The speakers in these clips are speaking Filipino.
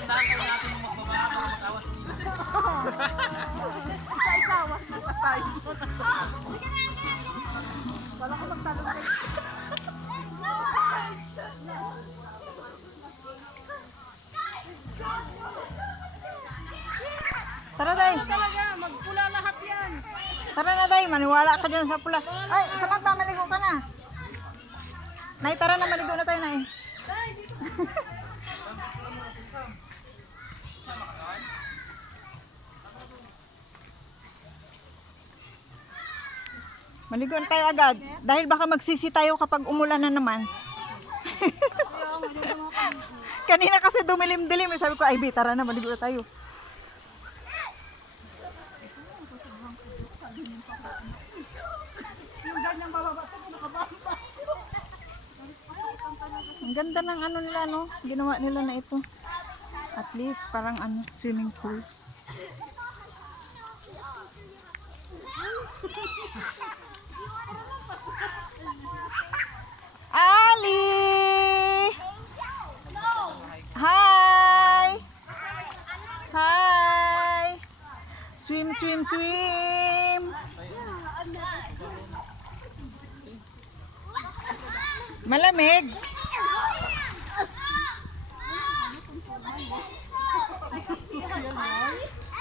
Dahan-dahan kayo natin magbaba para mag-awas ninyo. Isa-isa, was na tayo. Wala ko magtalong kayo. Tara, Day. Talaga, magpula lahat yan. Tara na, Day. Maniwala ka dyan sa pula. Ay, Samantha, maligo ka na. Nay, tara na, maligo na tayo, Nay. Maligo na tayo agad. Dahil baka magsisi tayo kapag umulan na naman. Kanina kasi dumilim-dilim. Sabi ko, ay, Bi, tara na, maligo na tayo. Ang ganda ng ano nila, no? Ginawa nila na ito. At least, parang ano, swimming pool. Ali! Hi! Hi! Swim, swim, swim! Malamig!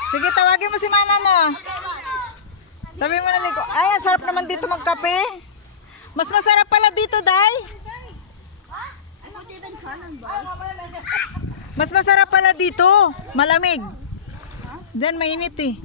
Sige, tawagin mo si mama mo. Sabi mo na ligo. Ay, ang sarap naman dito magkape. Mas masarap pala dito, Day. Mas masarap pala dito. Malamig. Diyan mainit eh.